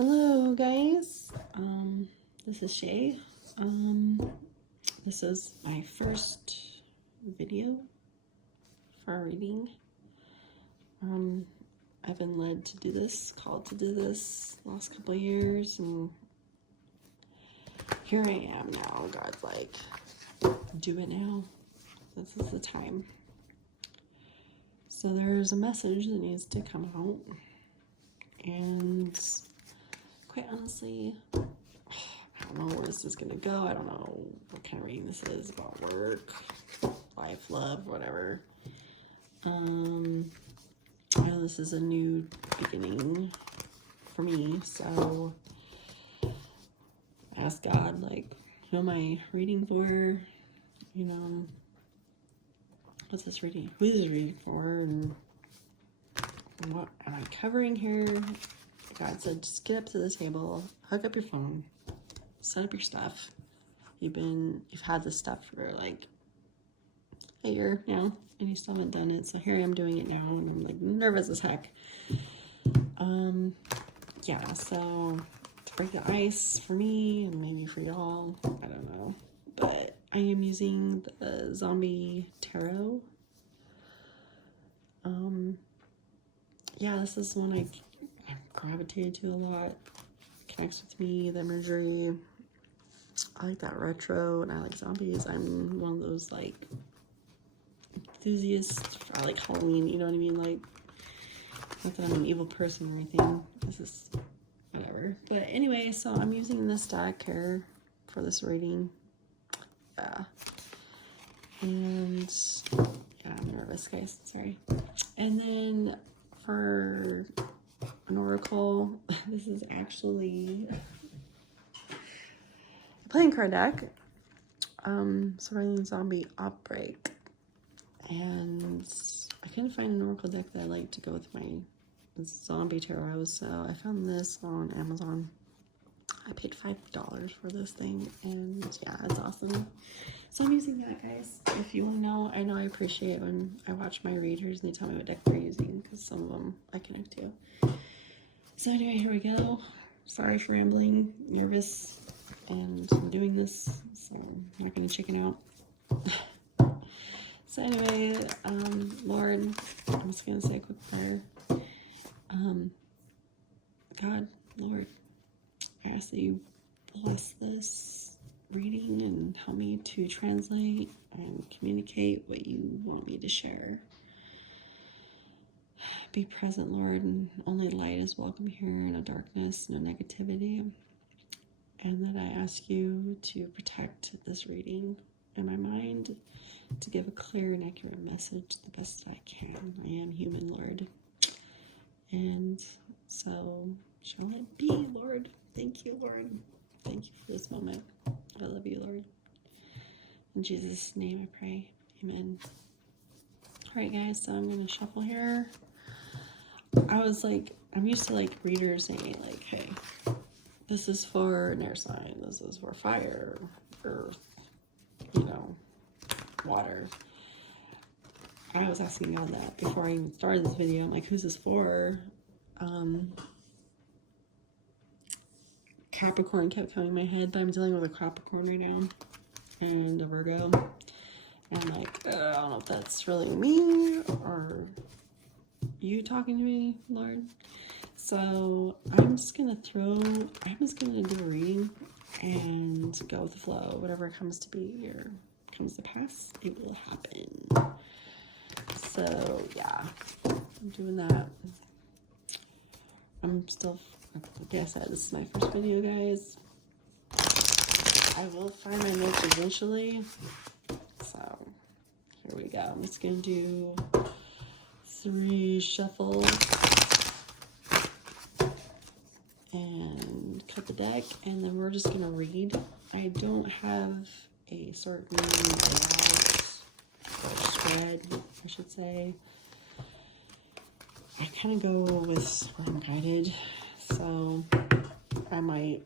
Hello guys, this is Shay. This is my first video for a reading. I've been led to do this, called to do this the last couple of years, and here I am now. God's like, do it now. This is the time. So there's a message that needs to come out, and quite honestly, I don't know where this is gonna go. I don't know what kind of reading this is, about work, life, love, whatever. I know this is a new beginning for me, so I ask God, like, who am I reading for? You know, what's this reading? Who is this reading for? And what am I covering here? God said, just get up to the table, hook up your phone, set up your stuff. You've had this stuff for like a year now, and you still haven't done it. So here I am doing it now, and I'm like nervous as heck. Yeah, so to break the ice for me, and maybe for y'all, I don't know. But I am using the Zombie Tarot. Yeah, this is one I gravitated to a lot. Connects with me, the imagery. I like that retro, and I like zombies. I'm one of those like enthusiasts. I like Halloween, you know what I mean? Like, not that I'm an evil person or anything. This is whatever. But anyway, so I'm using this deck here for this reading. Yeah. And yeah, I'm nervous, guys. Sorry. And then for an oracle, this is actually a playing card deck, surrounding zombie outbreak, and I couldn't find an oracle deck that I like to go with my zombie tarot, so I found this on Amazon. I paid $5 for this thing, and yeah, it's awesome. So I'm using that, guys. If you want to know, I know I appreciate when I watch my readers and they tell me what deck they're using, because some of them I connect to. So anyway, here we go. Sorry for rambling, nervous, and I'm doing this, so I'm not gonna chicken out. So anyway, Lord, I'm just gonna say a quick prayer. God, Lord, I ask that you bless this reading and help me to translate and communicate what you want me to share. Be present, Lord, and only light is welcome here, no darkness, no negativity. And that I ask you to protect this reading in my mind, to give a clear and accurate message the best I can. I am human, Lord. And so shall it be, Lord. Thank you, Lord. Thank you for this moment. I love you, Lord. In Jesus' name I pray. Amen. All right, guys, so I'm going to shuffle here. I'm used to like readers saying like, hey, this is for an air sign, this is for fire, earth, you know, water. I was asking God that before I even started this video. I'm like, who's this for? Capricorn kept coming in my head, but I'm dealing with a Capricorn right now and a Virgo. And I'm like, I don't know if that's really me or you talking to me, Lord. So I'm just gonna do a reading and go with the flow. Whatever comes to be or comes to pass, it will happen. So yeah, I'm doing that. Like I said, this is my first video, guys. I will find my notes eventually. So here we go. I'm just gonna do 3 shuffles and cut the deck, and then we're just gonna read. I don't have a certain layout or spread, I should say. I kind of go with what I'm guided, so I might,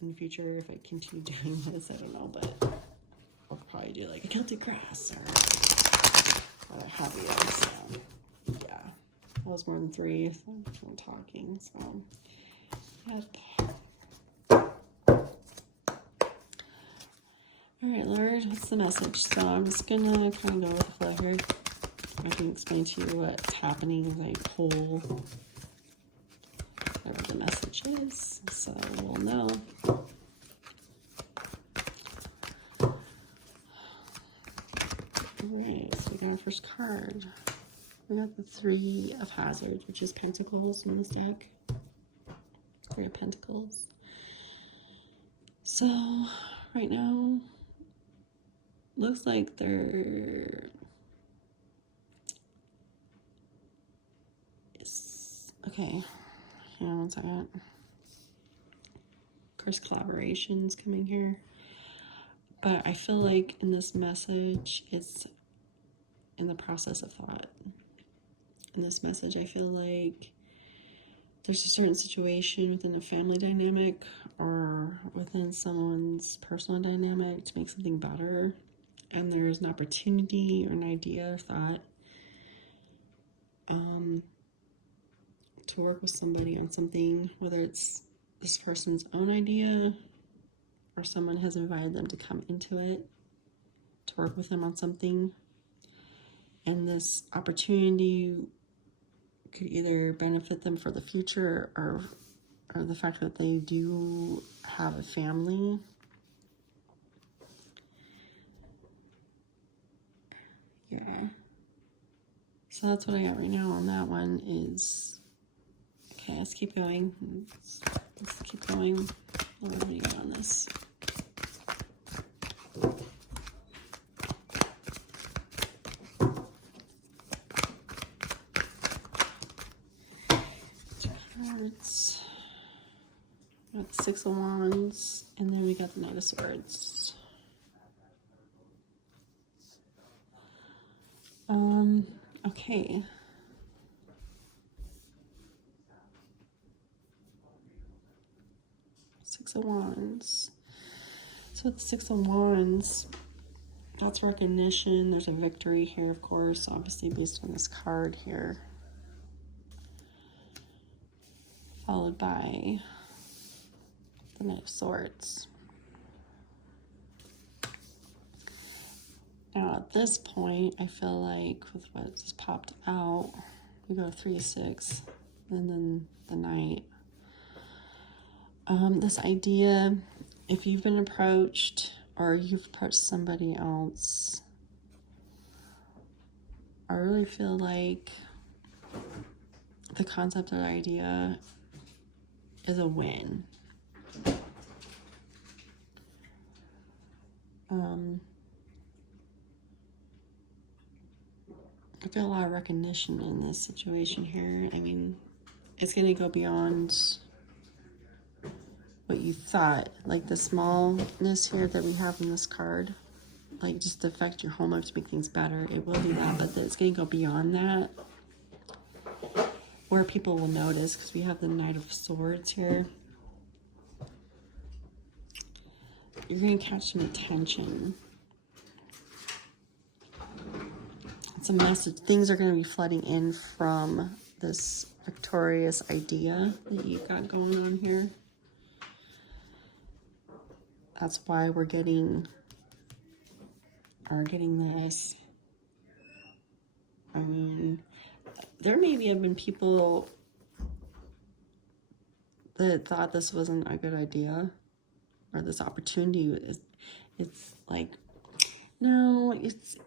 in the future, if I continue doing this, I don't know, but I'll probably do like a Celtic cross or what have you. So yeah. was more than 3, so I'm talking, so, yep. Alright, Lord, what's the message? So I'm just gonna kind of go with the flow here. I can explain to you what's happening as I pull whatever the message is, so we'll know. Alright, so we got our first card. We got the 3 of Hazards, which is Pentacles in this deck. 3 of Pentacles. So, right now, looks like they're... Okay, hang on 1 second. Of course, collaboration's coming here. But I feel like in this message, it's in the process of thought. In this message, I feel like there's a certain situation within a family dynamic or within someone's personal dynamic to make something better. And there's an opportunity or an idea or thought to work with somebody on something, whether it's this person's own idea or someone has invited them to come into it to work with them on something. And this opportunity could either benefit them for the future or the fact that they do have a family. Yeah. So that's what I got right now on that one is... Okay, let's keep going. Let's keep going. What do you got on this? Cards. We got the 6 of Wands, and then we got the Knight of Swords. Okay. Six of Wands. So with the 6 of Wands, that's recognition. There's a victory here, of course, obviously based on this card here. Followed by the Knight of Swords. Now at this point, I feel like with what just popped out, we go 3 of 6, and then the Knight. This idea, if you've been approached or you've approached somebody else, I really feel like the concept or idea is a win. I feel a lot of recognition in this situation here. I mean, it's going to go beyond what you thought. Like the smallness here that we have in this card, like just to affect your home life to make things better. It will do that, but it's going to go beyond that, where people will notice, because we have the Knight of Swords here. You're going to catch some attention. It's a message. Things are going to be flooding in from this victorious idea that you've got going on here. That's why we're getting this. I mean, there maybe have been people that thought this wasn't a good idea, or this opportunity it's like, no, it's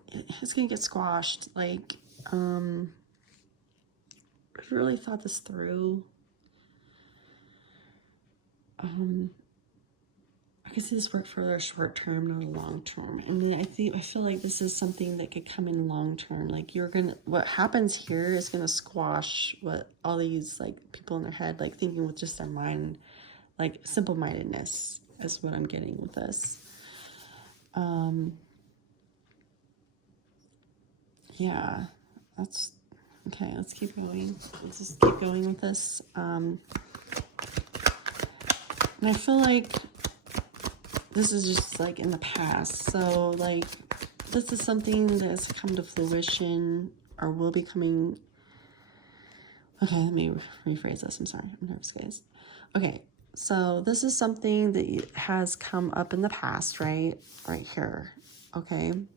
gonna get squashed. Like, I really thought this through. I can see this work for a short term, not a long term. And then I feel like this is something that could come in long term. Like what happens here is gonna squash what all these like people in their head, like thinking with just their mind, like simple-mindedness is what I'm getting with this. Yeah, that's okay. Let's keep going. Let's just keep going with this. And I feel like this is just like in the past. So like this is something that has come to fruition or will be coming Okay, let me rephrase this. I'm sorry. I'm nervous, guys. Okay, so this is something that has come up in the past, right? Right here. Okay. And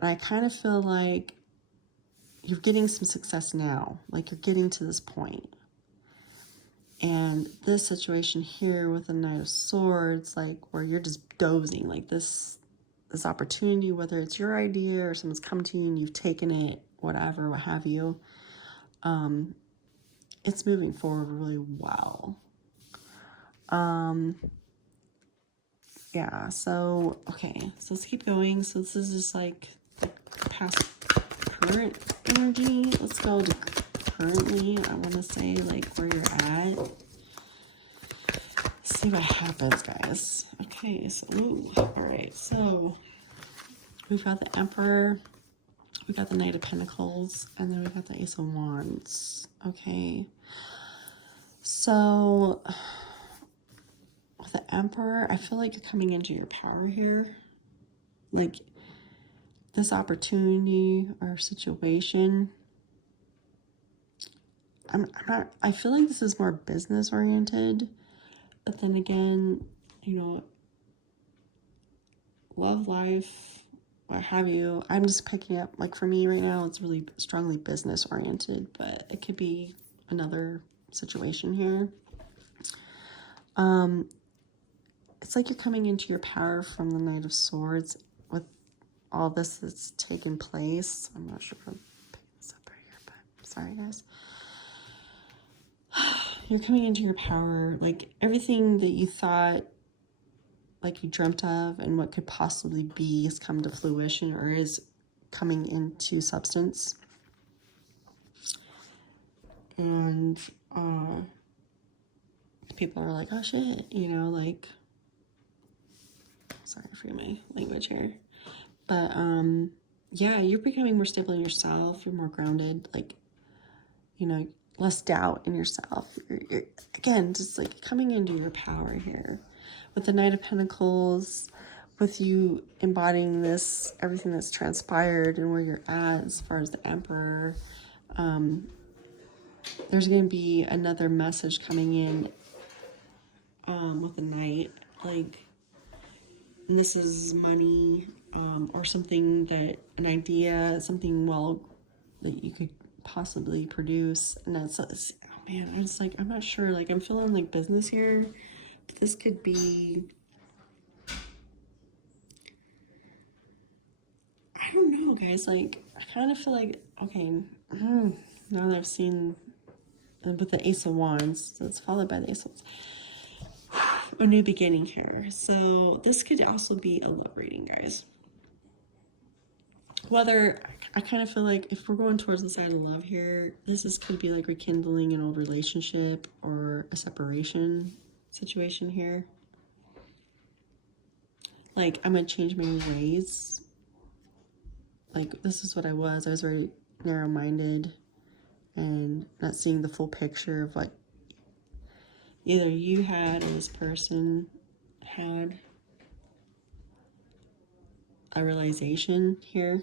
I kind of feel like you're getting some success now. Like you're getting to this point. And this situation here with the Knight of Swords, like where you're just dozing, like this opportunity, whether it's your idea or someone's come to you and you've taken it, whatever, what have you, it's moving forward really well. Yeah, so, okay, so let's keep going. So this is just like the past current energy. Let's go to currently. I want to say like where you're at. See what happens, guys. Okay, so, ooh, all right, so we've got the Emperor, we got the Knight of Pentacles, and then we got the Ace of Wands. Okay, so with the Emperor, I feel like you're coming into your power here. Like this opportunity or situation, I feel like this is more business oriented, but then again, you know, love life, what have you. I'm just picking up, like for me right now, it's really strongly business oriented, but it could be another situation here. It's like you're coming into your power from the Knight of Swords with all this that's taken place. I'm not sure if I'm picking this up right here, but sorry, guys. You're coming into your power, like everything that you thought, like you dreamt of and what could possibly be has come to fruition or is coming into substance. And people are like, oh shit, you know, like, sorry for my language here, but yeah, you're becoming more stable in yourself. You're more grounded, like, you know, less doubt in yourself. You're again just like coming into your power here with the Knight of Pentacles, with you embodying this, everything that's transpired and where you're at as far as the Emperor. There's going to be another message coming in with the Knight, like, and this is money or something that, an idea, something well that you could possibly produce. And that's, oh man, I'm just like, I'm not sure, like I'm feeling like business here, but this could be, I don't know, guys, like I kind of feel like, okay, now that I've seen with the Ace of Wands, so it's followed by the Ace of Wands, a new beginning here. So this could also be a love reading, guys. Whether, I kind of feel like if we're going towards the side of love here, could be like rekindling an old relationship or a separation situation here. Like, I'm going to change my ways. Like, this is what I was. I was very narrow-minded and not seeing the full picture of what either you had or this person had. A realization here.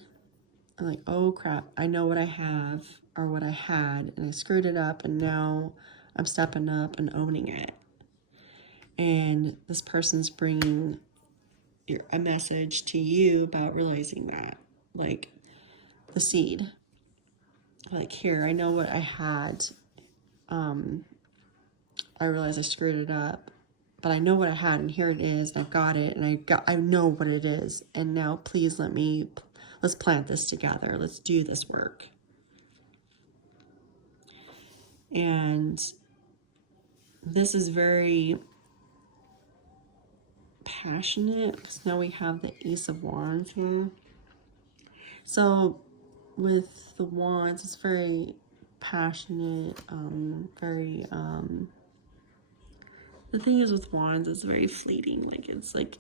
I'm like, oh crap, I know what I have or what I had, and I screwed it up, and now I'm stepping up and owning it. And this person's bringing a message to you about realizing that, like the seed. Like, here, I know what I had. I realized I screwed it up, but I know what I had, and here it is, and I've got it, and I know what it is, and now please let's plant this together. Let's do this work. And this is very passionate, because now we have the Ace of Wands here. So with the Wands, it's very passionate, very, the thing is with Wands, it's very fleeting. Like, it's like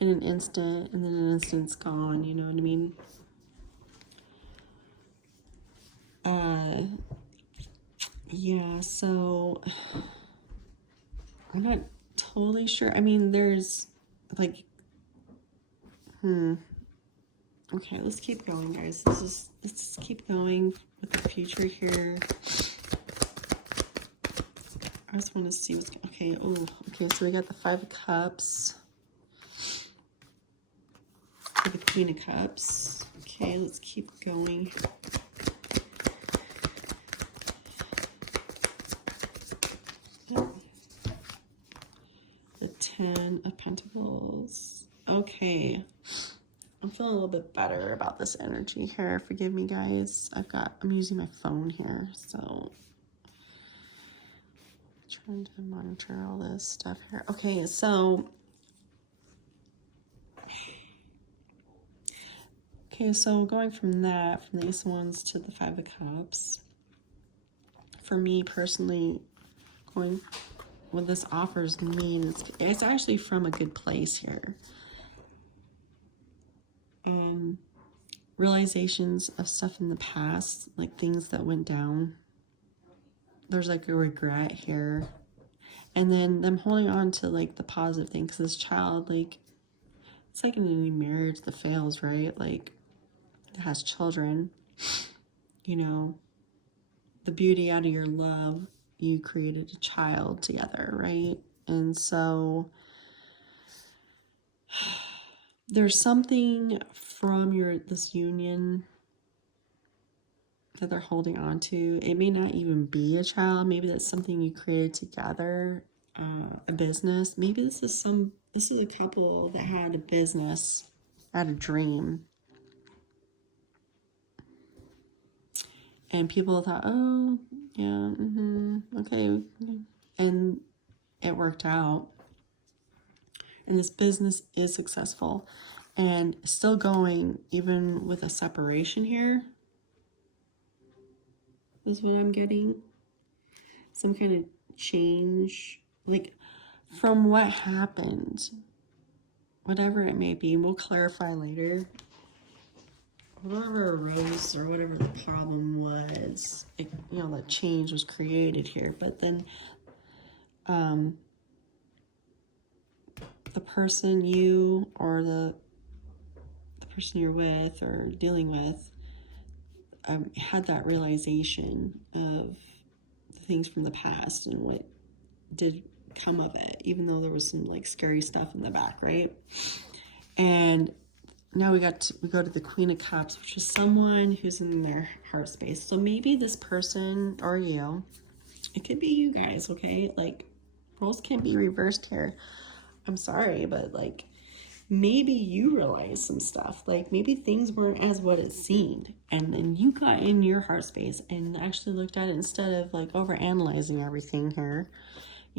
in an instant, and then an instant's gone, you know what I mean? Yeah, so I'm not totally sure. I mean, there's like, okay, let's keep going, guys. Let's keep going with the future here. I just want to see what's, okay, oh, okay, so we got the Five of Cups. The Queen of Cups. Okay, let's keep going. The Ten of Pentacles. Okay. I'm feeling a little bit better about this energy here. Forgive me, guys. I'm using my phone here, so trying to monitor all this stuff here. Okay, so going from that, from these ones to the Five of Cups, for me personally, going what this offers me, it's actually from a good place here. Realizations of stuff in the past, like things that went down. There's like a regret here. And then them holding on to like the positive thing, because this child, like, it's like in any marriage that fails, right? Like, that has children, you know, the beauty out of your love, you created a child together, right? And so there's something from this union that they're holding on to. It may not even be a child. Maybe that's something you created together, a business. Maybe this is a couple that had a business, had a dream. And people thought, oh, yeah, okay. And it worked out. And this business is successful and still going, even with a separation here. Is what I'm getting. Some kind of change, like from what happened, whatever it may be. We'll clarify later. Whatever arose or whatever the problem was, the change was created here. But then the person you or the person you're with or dealing with had that realization of the things from the past and what did come of it, even though there was some like scary stuff in the back, right? And now we go to the Queen of Cups, which is someone who's in their heart space. So maybe this person or you, it could be you guys, okay? Like, roles can't be reversed here. I'm sorry, but like, maybe you realized some stuff. Like, maybe things weren't as what it seemed. And then you got in your heart space and actually looked at it instead of like overanalyzing everything here.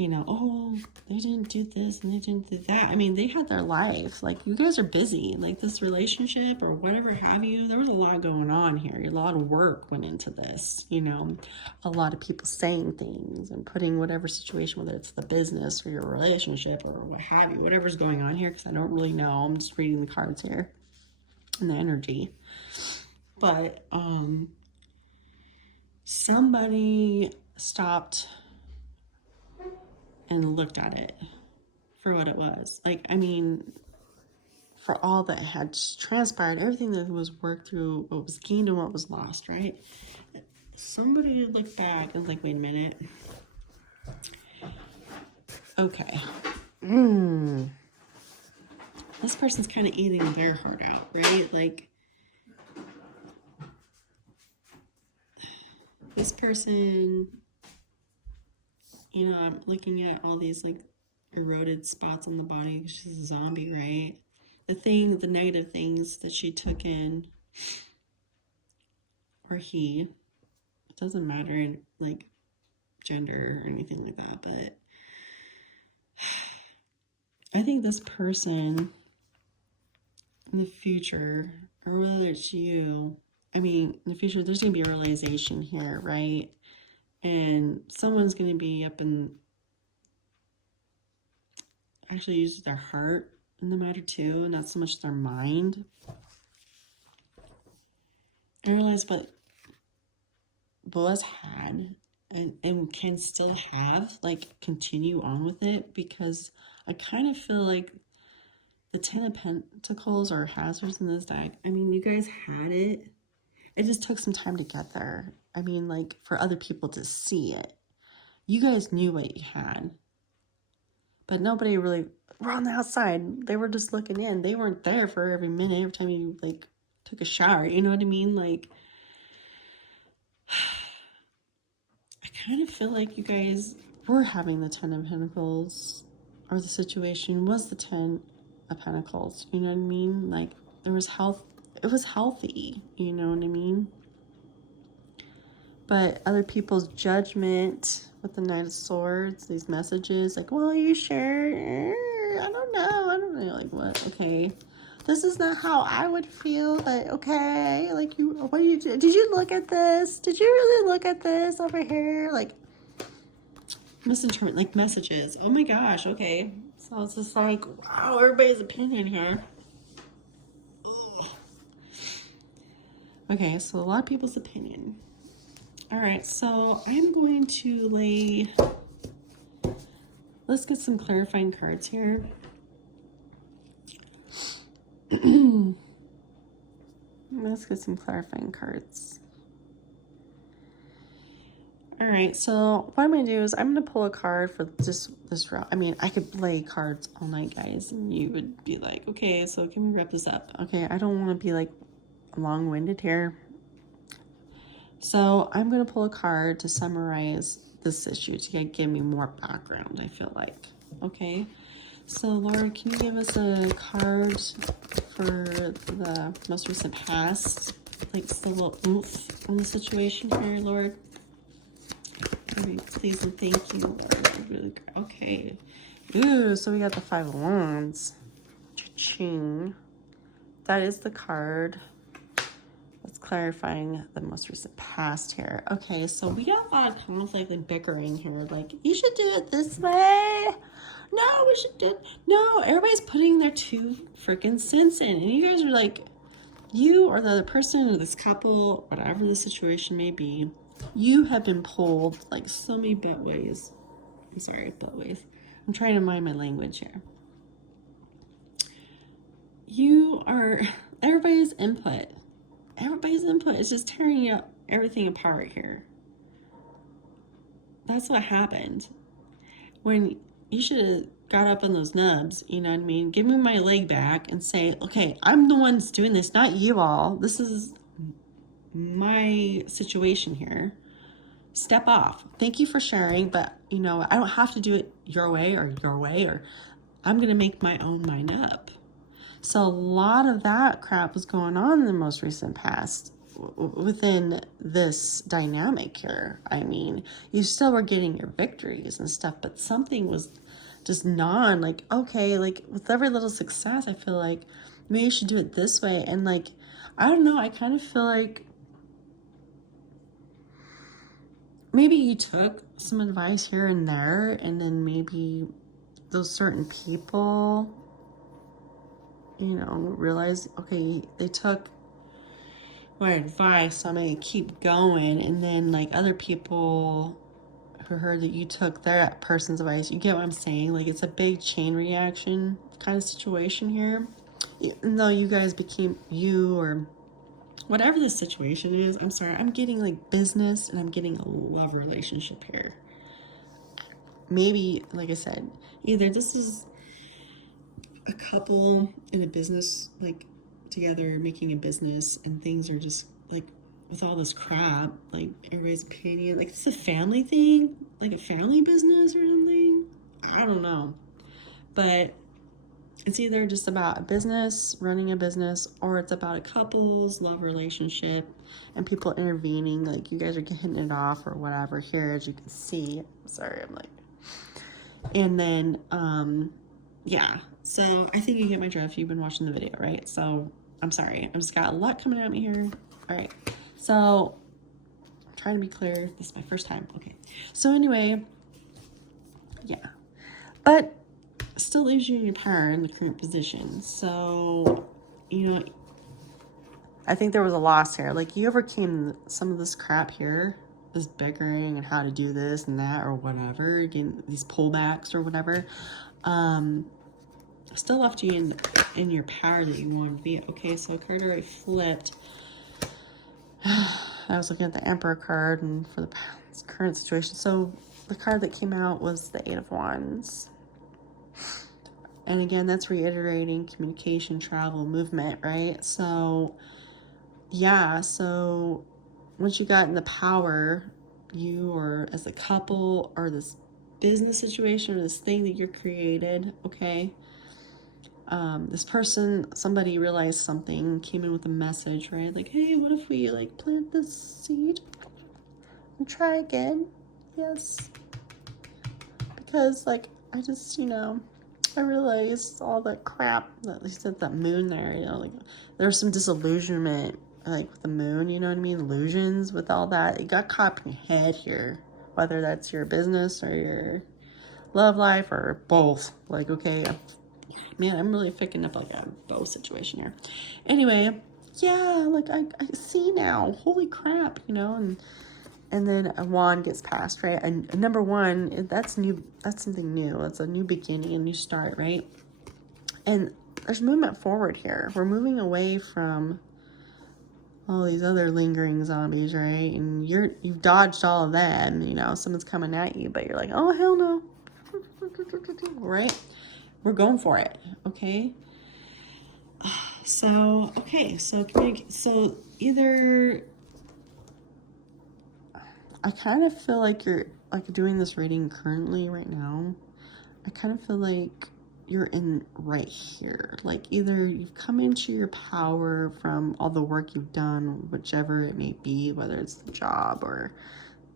Oh, they didn't do this and they didn't do that. I mean, they had their life. Like, you guys are busy. Like, this relationship or whatever have you, there was a lot going on here. A lot of work went into this, a lot of people saying things and putting whatever situation, whether it's the business or your relationship or what have you, whatever's going on here, because I don't really know. I'm just reading the cards here and the energy. But somebody stopped and looked at it for what it was. Like, I mean, for all that had transpired, everything that was worked through, what was gained and what was lost, right? Somebody looked back and was like, wait a minute. Okay. This person's kind of eating their heart out, right? Like, this person, I'm looking at all these like eroded spots on the body. She's a zombie, right? The negative things that she took in, or he, it doesn't matter in like gender or anything like that, but I think this person in the future, or whether it's you, I mean, in the future, there's going to be a realization here, right? And someone's going to be up and actually use their heart in the matter too, and not so much their mind. I realize what Boaz had and can still have, like, continue on with it, because I kind of feel like the Ten of Pentacles or hazards in this deck, I mean, you guys had it. It just took some time to get there. I mean, like, for other people to see it. You guys knew what you had. But nobody really were on the outside. They were just looking in. They weren't there for every minute, every time you like took a shower. You know what I mean? Like, I kind of feel like you guys were having the Ten of Pentacles, or the situation was the Ten of Pentacles. You know what I mean? Like, there was health. It was healthy. You know what I mean? But other people's judgment with the Knight of Swords, these messages like, well, are you sure? I don't know. Like, what? Okay. This is not how I would feel, but okay. Like, what do you do? Did you look at this? Did you really look at this over here? Like, misinterpret, like messages. Oh my gosh, okay. So it's just like, wow, everybody's opinion here. Ugh. Okay, so a lot of people's opinion. All right, so I'm going to lay, let's get some clarifying cards here. Let's get some clarifying cards. All right, so what I'm going to do is I'm going to pull a card for just this round. I mean, I could lay cards all night, guys, and you would be like, okay, so can we wrap this up? Okay, I don't want to be like long-winded here. So I'm going to pull a card to summarize this issue to give me more background, I feel like. Okay, so Lord, can you give us a card for the most recent past? Like, just a little oomph on the situation here, Lord. All right, please and thank you, Lord. Really, okay. Ooh, so we got the Five of Wands. Cha-ching. That is the card. That's clarifying the most recent past here. Okay, so we got a lot of conflict and bickering here. Like, you should do it this way. No, we should do it. No, everybody's putting their 2 freaking cents in. And you guys are like, you or the other person or this couple, whatever the situation may be, you have been pulled like so many butt ways. I'm sorry, butt ways. I'm trying to mind my language here. You are, everybody's input is just tearing up everything apart here. That's what happened. When you should have got up on those nubs, you know what I mean? Give me my leg back and say, okay, I'm the one that's doing this, not you all. This is my situation here. Step off. Thank you for sharing, but you know, I don't have to do it your way, or I'm going to make my own mind up. So a lot of that crap was going on in the most recent past within this dynamic here. I mean, you still were getting your victories and stuff, but something was just like, okay, like with every little success, I feel like maybe you should do it this way. And like, I don't know, I kind of feel like maybe you took some advice here and there, and then maybe those certain people, you know, realize, okay, they took my advice, so I'm going to keep going. And then like other people who heard that you took their person's advice, you get what I'm saying? Like, it's a big chain reaction kind of situation here. Even though you guys became you, or whatever the situation is, I'm sorry, I'm getting like business and I'm getting a love relationship here. Maybe, like I said, either this is a couple in a business, like together making a business, and things are just like, with all this crap, like everybody's opinion, like it's a family thing, like a family business or something. I don't know. But it's either just about a business, running a business, or it's about a couple's love relationship and people intervening. Like, you guys are hitting it off or whatever here, as you can see. Sorry, I'm like, and then, yeah. So I think you get my drift. You've been watching the video, right? So I'm sorry. I'm just got a lot coming at me here. All right. So I'm trying to be clear. This is my first time. Okay. So anyway, yeah. But still leaves you in your power in the current position. So, you know, I think there was a loss here. Like, you overcame some of this crap here, this bickering and how to do this and that or whatever, again, these pullbacks or whatever. Still left you in your power that you want to be. Okay, so a card already flipped. I was looking at the Emperor card and for the current situation. So the card that came out was the Eight of Wands. And again, that's reiterating communication, travel, movement, right? So, yeah, so once you got in the power, you or as a couple or this business situation or this thing that you're created, okay? This person, somebody realized something, came in with a message, right? Like, hey, what if we like plant this seed and try again? Yes. Because like, I just, I realized all that crap that they said, that moon there, like there's some disillusionment, like with the moon, you know what I mean? Illusions with all that. It got caught in your head here, whether that's your business or your love life or both. Like, okay, man, I'm really picking up like a both situation here. Anyway, yeah, like I see now. Holy crap, and then a wand gets passed, right? And number one, that's new. That's something new. That's a new beginning, a new start, right? And there's movement forward here. We're moving away from all these other lingering zombies, right? And you've dodged all of them. Someone's coming at you, but you're like, oh hell no, right? We're going for it, okay? So either I kind of feel like you're like doing this reading currently right now. I kind of feel like you're in right here. Like either you've come into your power from all the work you've done, whichever it may be, whether it's the job or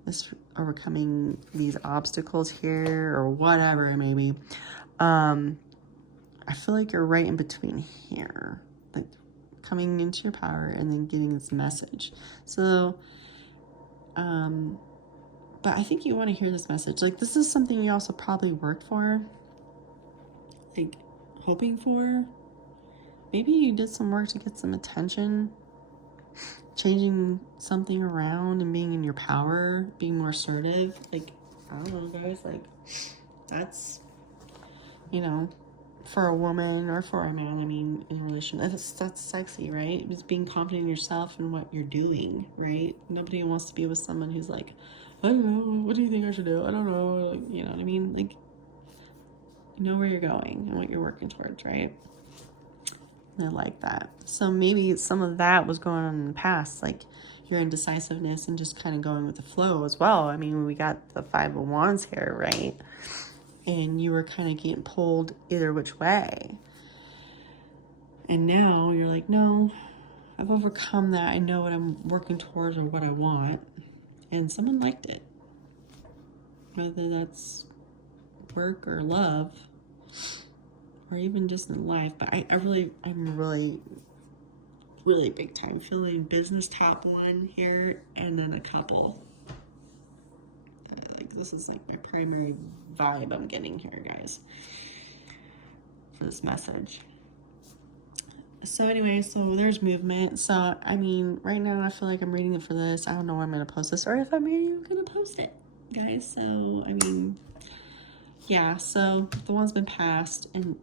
this overcoming these obstacles here or whatever it may be. I feel like you're right in between here, like coming into your power and then getting this message. So, but I think you want to hear this message. Like, this is something you also probably worked for, like hoping for. Maybe you did some work to get some attention, changing something around and being in your power, being more assertive. Like, I don't know, guys, like that's, for a woman or for a man, I mean, in a relation, that's sexy, right? Just being confident in yourself and what you're doing, right? Nobody wants to be with someone who's like, I don't know, what do you think I should do? I don't know, like, you know what I mean? Like, you know where you're going and what you're working towards, right? And I like that. So maybe some of that was going on in the past, like your indecisiveness and just kind of going with the flow as well. I mean, we got the Five of Wands here, right? And you were kind of getting pulled either which way. And now you're like, no, I've overcome that. I know what I'm working towards or what I want. And someone liked it. Whether that's work or love or even just in life. But I'm really, really big time feeling business top one here and then a couple. Like this is like my primary vibe I'm getting here, guys, for this message. So anyway, so there's movement. So I mean, right now I feel like I'm reading it for this. I don't know when I'm gonna post this or if I'm even gonna post it, guys. So I mean, yeah. So the one's been passed, and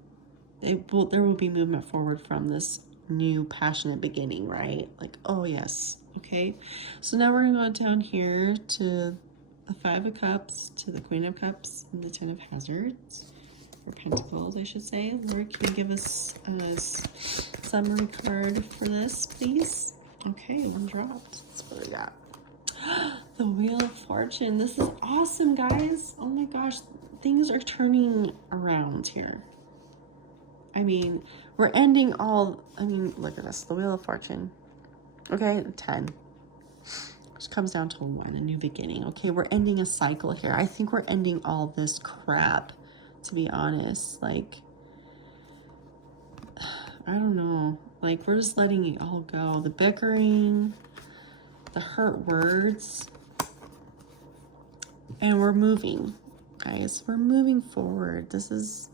there will be movement forward from this new passionate beginning, right? Like, oh yes, okay. So now we're gonna go down here to the Five of Cups, to the Queen of Cups, and the Ten of Hazards, or Pentacles, I should say. Lord, can you give us a summary card for this, please? Okay, one dropped. That's what we got. The Wheel of Fortune. This is awesome, guys. Oh my gosh, things are turning around here. I mean, we're ending all, look at this, the Wheel of Fortune. Okay, 10. Which comes down to 1, a new beginning. Okay, we're ending a cycle here. I think we're ending all this crap, to be honest. Like, I don't know. Like, we're just letting it all go. The bickering, the hurt words. And we're moving, guys. We're moving forward. This is,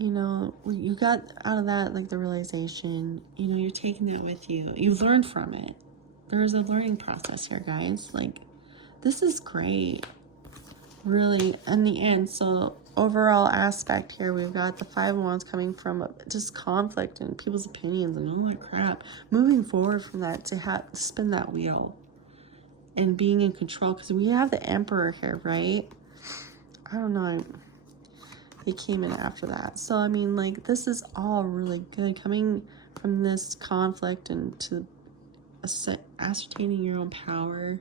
you got out of that, like, the realization, you're taking that with you. You learned from it. There's a learning process here, guys. Like, this is great. Really, in the end. So, overall aspect here, we've got the Five of Wands coming from just conflict and people's opinions and all that crap. Moving forward from that to spin that wheel. and being in control, because we have the Emperor here, right? I don't know. He came in after that. So, I mean, like, this is all really good. Coming from this conflict and to ascertaining your own power,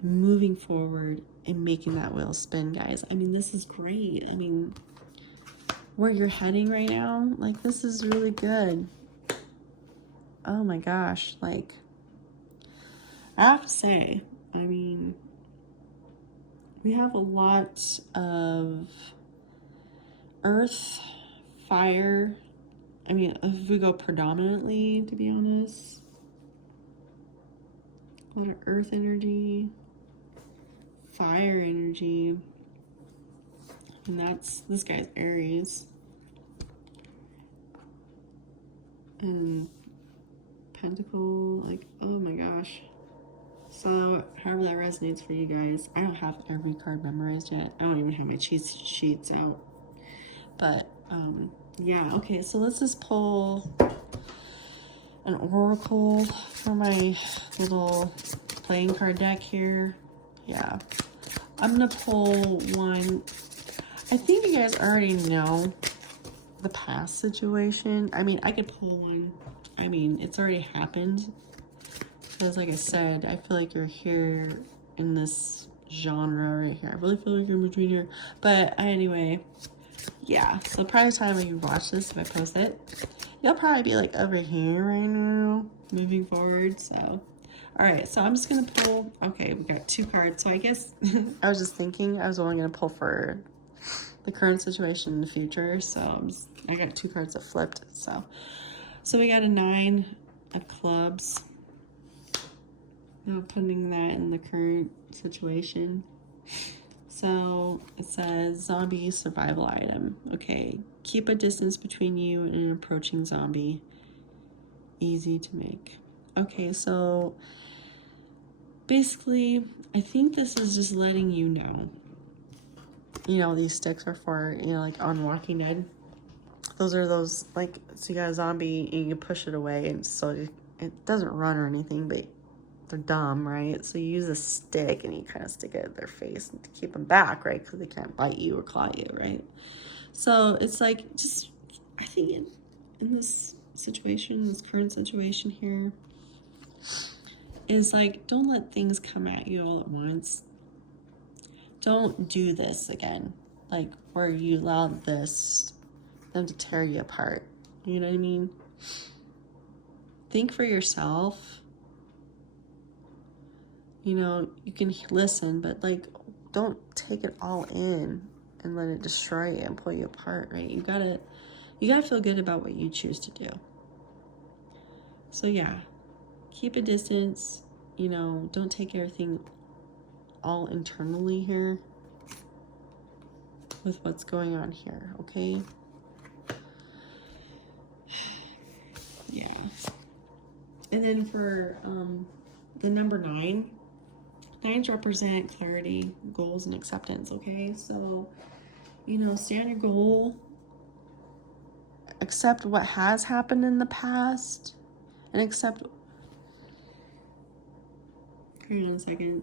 moving forward and making that wheel spin, guys. I mean, this is great. I mean, where you're heading right now, like, this is really good. Oh my gosh. Like, I have to say, I mean, we have a lot of earth, fire. I mean, if we go predominantly, to be honest, a lot of earth energy, fire energy, and that's, this guy's Aries, and Pentacle, like, oh my gosh. So, however that resonates for you guys. I don't have every card memorized yet. I don't even have my cheat sheets out. But, yeah, okay, so let's just pull an oracle for my little playing card deck here. Yeah. I'm going to pull one. I think you guys already know the past situation. I mean, I could pull one. I mean, it's already happened. Because like I said, I feel like you're here in this genre right here. I really feel like you're in between here. But anyway, yeah. So probably the time when you watch this, if I post it, you'll probably be like over here right now, moving forward. So, all right. So I'm just going to pull. Okay, we got 2 cards. So I guess I was just thinking I was only going to pull for the current situation in the future. So I got 2 cards that flipped. So we got a 9 of clubs. Now putting that in the current situation. So it says zombie survival item. Okay, keep a distance between you and an approaching zombie. Easy to make. Okay, so basically, I think this is just letting you know. You know, these sticks are for, you know, like on Walking Dead. Those are those, like, so you got a zombie and you push it away, and so it doesn't run or anything, but they're dumb, right? So you use a stick and you kind of stick it at their face to keep them back, right? Because they can't bite you or claw you, right? So it's like, just, I think in this situation, this current situation here, is like, don't let things come at you all at once. Don't do this again, like where you allow them to tear you apart. You know what I mean? Think for yourself. You know, you can listen, but like, don't take it all in and let it destroy you and pull you apart, right? You gotta feel good about what you choose to do. So yeah, keep a distance. You know, don't take everything all internally here with what's going on here, okay? Yeah. And then for the number 9, 9s represent clarity, goals, and acceptance, okay? So, you know, stay on your goal, accept what has happened in the past, and accept... Hang on a second.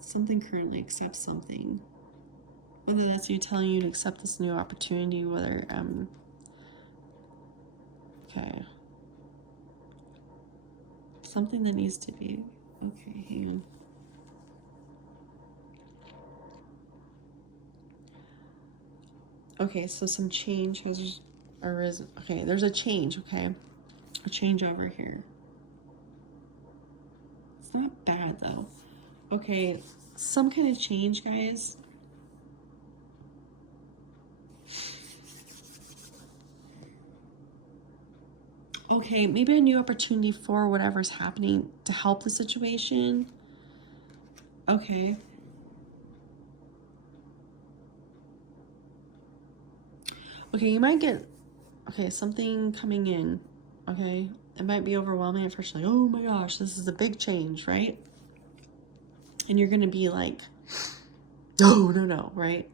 Something currently accepts something. Whether that's you telling you to accept this new opportunity, whether, okay. Something that needs to be... Okay, hang on. Okay, so some change has arisen. Okay, there's a change, okay? A change over here. It's not bad, though. Okay, some kind of change, guys. Okay, maybe a new opportunity for whatever's happening to help the situation. Okay. Okay, you might get, okay, something coming in, okay? It might be overwhelming at first, like, oh my gosh, this is a big change, right? And you're gonna be like, no, right?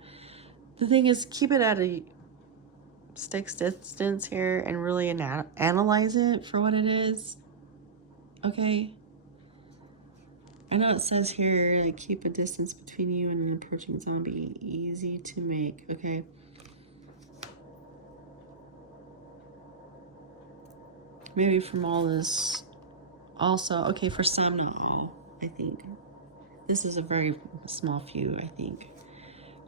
The thing is, keep it at a stick's distance here and really analyze it for what it is, okay? I know it says here, like, keep a distance between you and an approaching zombie. Easy to make, okay? Maybe from all this, also, okay, for some, not all, I think. This is a very small few, I think.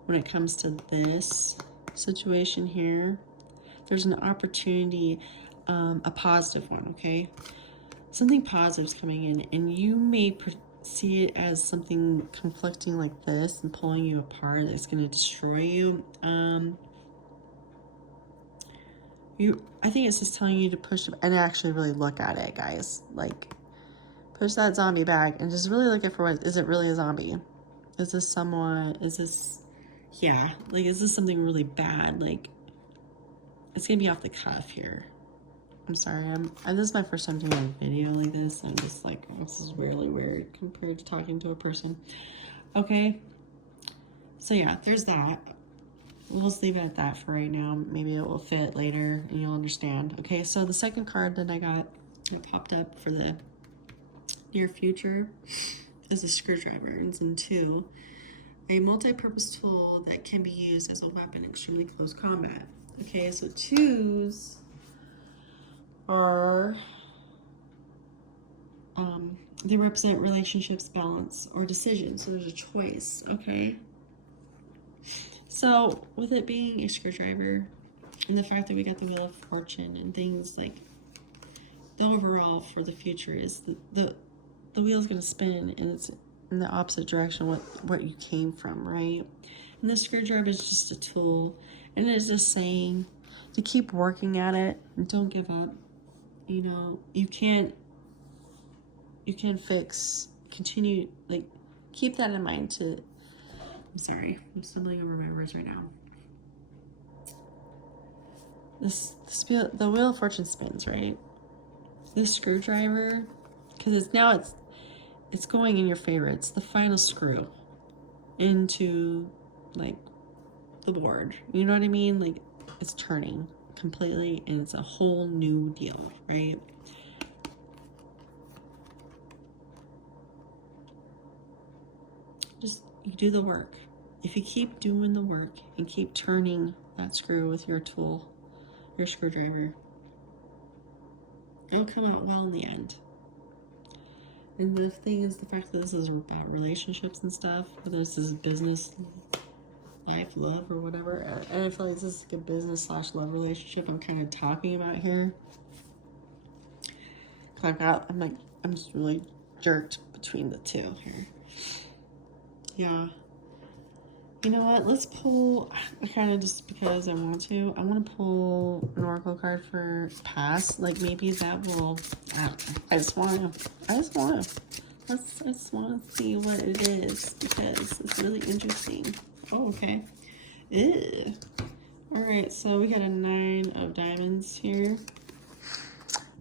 When it comes to this situation here, there's an opportunity, a positive one, okay? Something positive is coming in, and you may see it as something conflicting like this and pulling you apart. It's going to destroy you. I think it's just telling you to push and actually really look at it, guys. Like, push that zombie back and just really look at for what is it really a zombie? Is this someone? Is this, yeah, like, is this something really bad? Like, it's gonna be off the cuff here. I'm sorry, this is my first time doing a video like this. I'm just like, this is really weird compared to talking to a person. Okay, so yeah, there's that. We'll just leave it at that for right now. Maybe it will fit later and you'll understand. Okay, so the second card that I got, it popped up for the near future, is a screwdriver. It's in 2. A multi-purpose tool that can be used as a weapon in extremely close combat. Okay, so 2s are, they represent relationships, balance, or decisions. So there's a choice, okay? So with it being a screwdriver and the fact that we got the Wheel of Fortune and things like, the overall for the future is the wheel's going to spin and it's in the opposite direction what you came from, right? And the screwdriver is just a tool, and it's just saying to keep working at it and don't give up. You know, you can't fix, continue, like, keep that in mind. I'm sorry, I'm stumbling over my words right now. The Wheel of Fortune spins, right? This screwdriver, because it's going in your favor. It's the final screw into, like, the board. You know what I mean? Like, it's turning completely and it's a whole new deal, right? Just, you do the work. If you keep doing the work and keep turning that screw with your tool, your screwdriver, it'll come out well in the end. And the thing is, the fact that this is about relationships and stuff, whether this is business, life, love, or whatever, and I feel like this is like a business/love relationship I'm kind of talking about here. I'm just really jerked between the two here. Yeah. You know what? Let's pull, kind of just because I want to pull an oracle card for past. Like, maybe that will, I just want to see what it is because it's really interesting. Oh, okay. Ew. All right, so we got a 9 of diamonds here.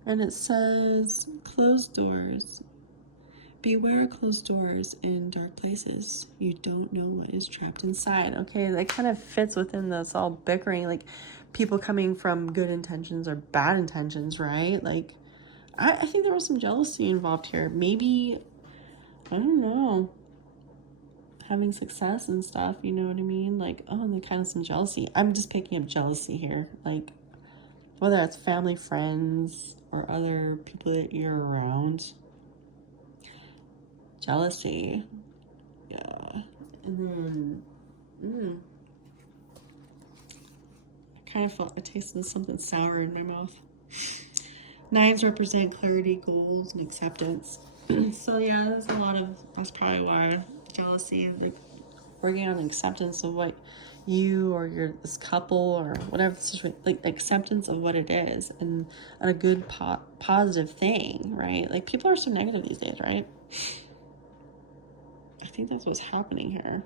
And it says, closed doors. Beware closed doors in dark places. You don't know what is trapped inside. Okay, that kind of fits within this all bickering, like people coming from good intentions or bad intentions, right? Like, I think there was some jealousy involved here. Maybe, I don't know, having success and stuff, you know what I mean? Like, oh, and kind of some jealousy. I'm just picking up jealousy here. Like, whether it's family, friends, or other people that you're around. Jealousy. Yeah. And then, I kind of felt I tasted something sour in my mouth. 9s represent clarity, goals, and acceptance. So yeah, that's probably why jealousy, like working on acceptance of what you or this couple or whatever the situation, like acceptance of what it is and a good positive thing, right? Like, people are so negative these days, right? I think that's what's happening here.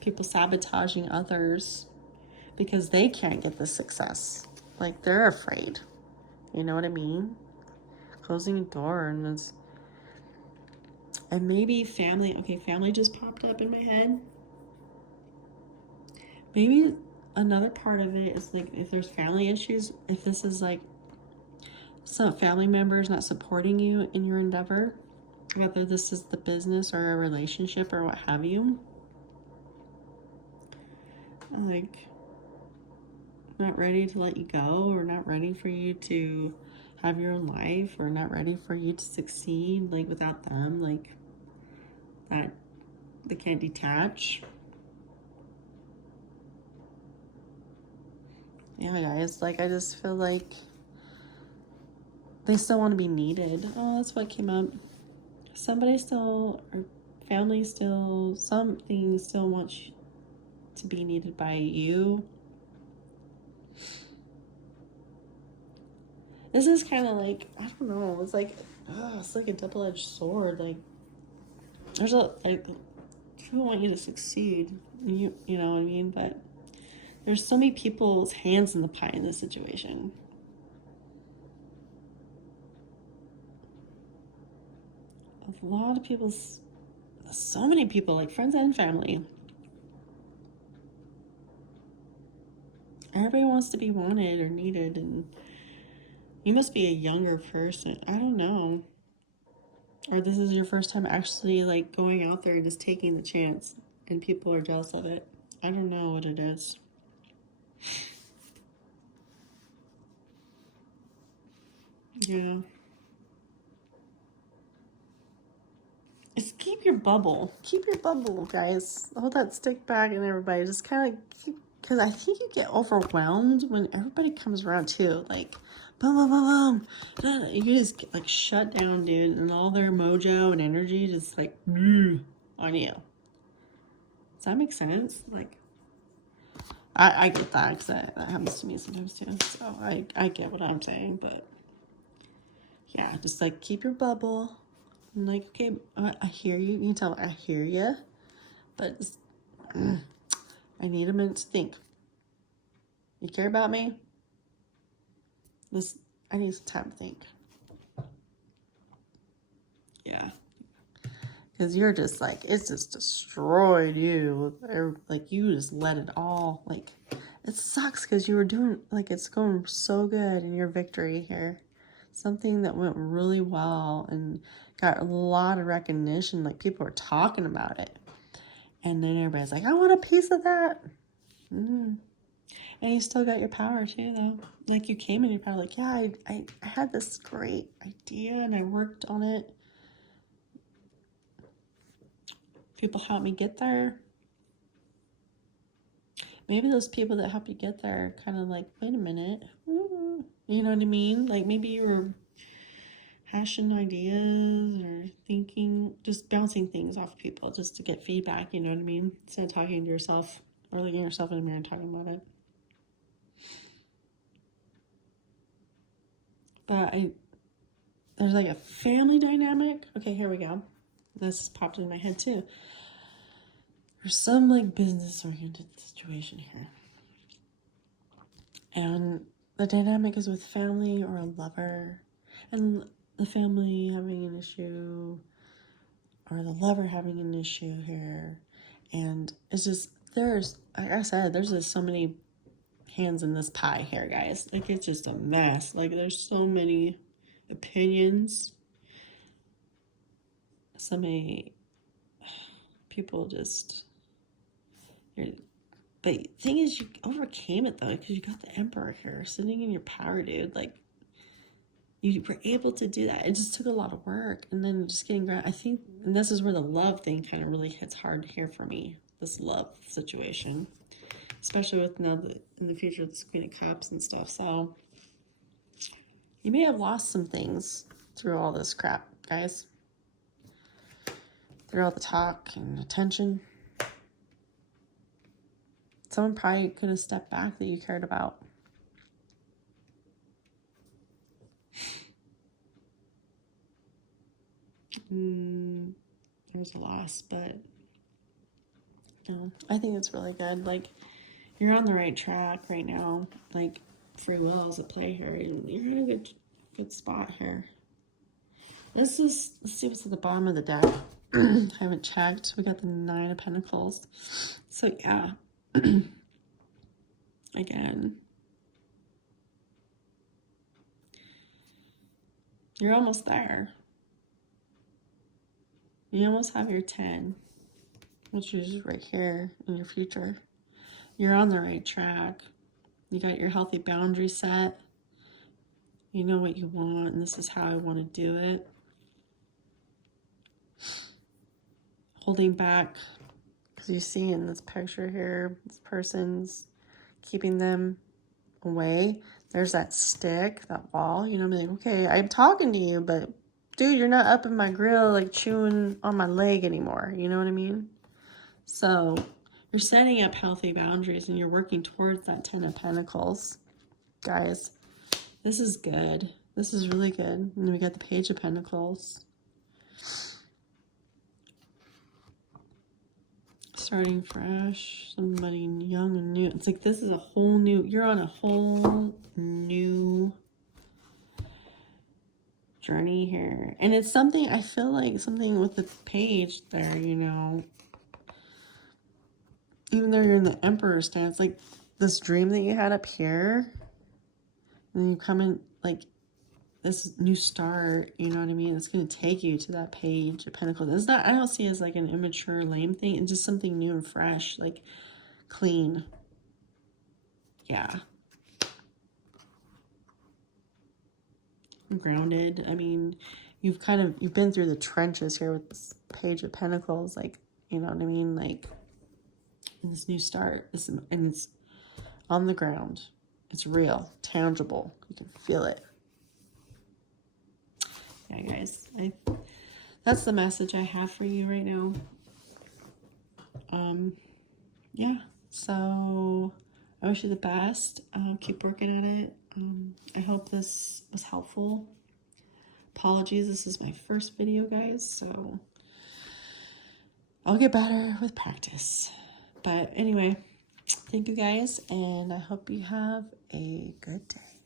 People sabotaging others because they can't get the success. Like, they're afraid. You know what I mean? Closing a door and maybe family. Okay, family just popped up in my head. Maybe another part of it is, like, if there's family issues, if this is like some family members not supporting you in your endeavor, whether this is the business or a relationship or what have you. Like, not ready to let you go, or not ready for you to have your own life, or not ready for you to succeed, like, without them, like, that they can't detach. Yeah, guys, like, I just feel like they still want to be needed. Oh, that's what came up. Somebody still, or family still, something still wants to be needed by you. This is kind of like, I don't know, it's like a double-edged sword. Like, there's like, people want you to succeed, you know what I mean? But there's so many people's hands in the pie in this situation. A lot of people's, so many people, like friends and family. Everybody wants to be wanted or needed, and you must be a younger person. I don't know. Or this is your first time actually like going out there and just taking the chance, and people are jealous of it. I don't know what it is. Yeah. Just keep your bubble. Keep your bubble, guys. Hold that stick back, and everybody just kind of keep, because I think you get overwhelmed when everybody comes around too. Like, boom, boom, boom, boom. You just get, like, shut down, dude, and all their mojo and energy just like on you. Does that make sense? Like, I get that, because that happens to me sometimes too. So I get what I'm saying, but yeah, just like keep your bubble. I'm like, okay, I hear you. You can tell I hear you, but just, I need a minute to think. You care about me? I need some time to think. Yeah. Because you're just like, it's just destroyed you. Like, you just let it all, like, it sucks because you were doing, like, it's going so good in your victory here. Something that went really well and got a lot of recognition. Like, people were talking about it. And then everybody's like, I want a piece of that. And you still got your power too, though. Like, you came in your power, like, yeah, I had this great idea and I worked on it. People helped me get there. Maybe those people that helped you get there are kind of like, wait a minute. You know what I mean? Like, maybe you were hashing ideas or thinking, just bouncing things off people just to get feedback, you know what I mean? Instead of talking to yourself or looking at yourself in the mirror and talking about it. But there's like a family dynamic. Okay, here we go. This popped in my head too. There's some like business-oriented situation here. And the dynamic is with family or a lover. And the family having an issue or the lover having an issue here. And it's just, there's, like I said, there's just so many hands in this pie here, guys. Like, it's just a mess. Like, there's so many opinions. So many people just, but the thing is, you overcame it though, because you got the Emperor here sitting in your power, dude. Like, you were able to do that. It just took a lot of work, and then just getting grounded. I think, and this is where the love thing kind of really hits hard here for me. This love situation, especially with now in the future, this Queen of Cups and stuff. So you may have lost some things through all this crap, guys. Through all the talk and attention. Someone probably could have stepped back that you cared about. There was a loss, but no, I think it's really good. Like, you're on the right track right now. Like, free will is a play here, and you're in a good spot here. Let's see what's at the bottom of the deck. I haven't checked. We got the 9 of Pentacles. So yeah. Again. You're almost there. You almost have your 10, which is right here in your future. You're on the right track. You got your healthy boundary set. You know what you want, and this is how I want to do it. Holding back, because you see in this picture here, this person's keeping them away. There's that stick, that wall. You know, I'm like, okay, I'm talking to you, but dude, you're not up in my grill, like chewing on my leg anymore. You know what I mean? So you're setting up healthy boundaries and you're working towards that 10 of Pentacles. Guys, this is good. This is really good. And then we got the Page of Pentacles. Starting fresh, somebody young and new. It's like this is a whole new, you're on a whole new journey here. And it's something, I feel like something with the page there, you know. Even though you're in the Emperor stance, like this dream that you had up here, and then you come in like this new start, you know what I mean? It's going to take you to that Page of Pentacles. It's not, I don't see it as like an immature, lame thing. It's just something new and fresh, like clean. Yeah. Grounded. I mean, you've been through the trenches here with this Page of Pentacles, like, you know what I mean? Like, in this new start, and it's on the ground. It's real, tangible. You can feel it. Yeah, guys, that's the message I have for you right now. Yeah, so I wish you the best. Keep working at it. I hope this was helpful. Apologies, this is my first video, guys, so I'll get better with practice. But anyway, thank you guys, and I hope you have a good day.